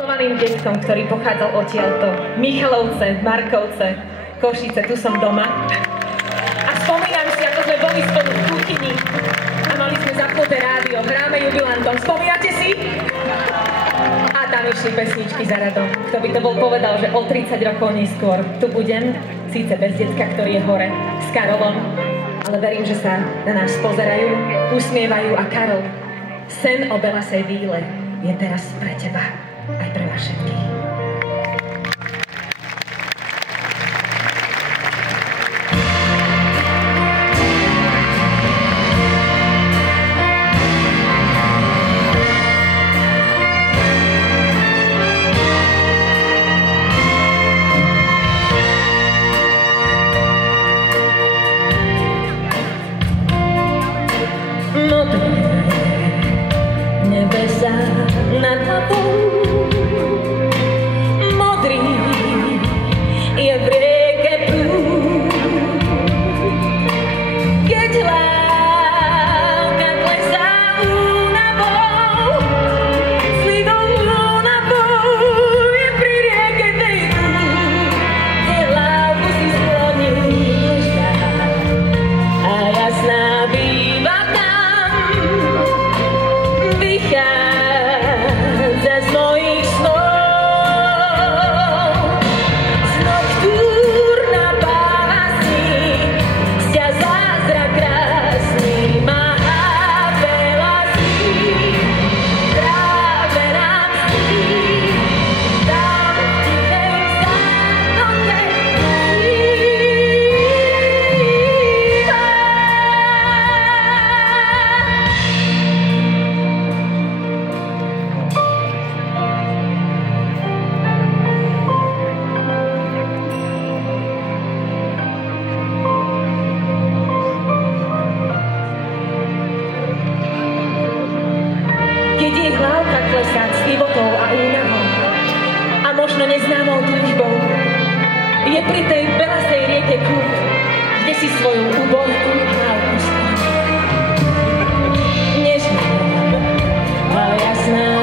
Milovaným detkom, ktorý pochádzal odtiaľto, Michalovce, Markovce, Košice, tu som doma. A spomínam si, ako sme boli spolu v kuchyni a mali sme zapnuté rádio, hráme jubilantom. Spomínate si? A tam išli pesničky za radom. Kto by to bol povedal, že o 30 rokov neskôr tu budem, síce bez detka, ktorý je hore, s Karolom, ale verím, že sa na nás pozerajú, usmievajú a Karol, sen o belasej víle je teraz pre teba, aj pre vás všetkých. Nad hlavou modrý je v rieke prúd. Keď hlávka klesá únavou, slivou únavou je pri rieke tej prúd, kde hlavu si skloníš a jasná býva tam. Vychádza z mojich snov, z noktúrna básni, sťa zázrak krásny má veľa sní, práve nám sní, tam v tichej zátoke keď jej hlavka klesá s ivotou a únavou a možno neznámou túžbou, je pri tej belasej rieke kút, kde si svoju ubohú hlavku skloní. Nežná a jasná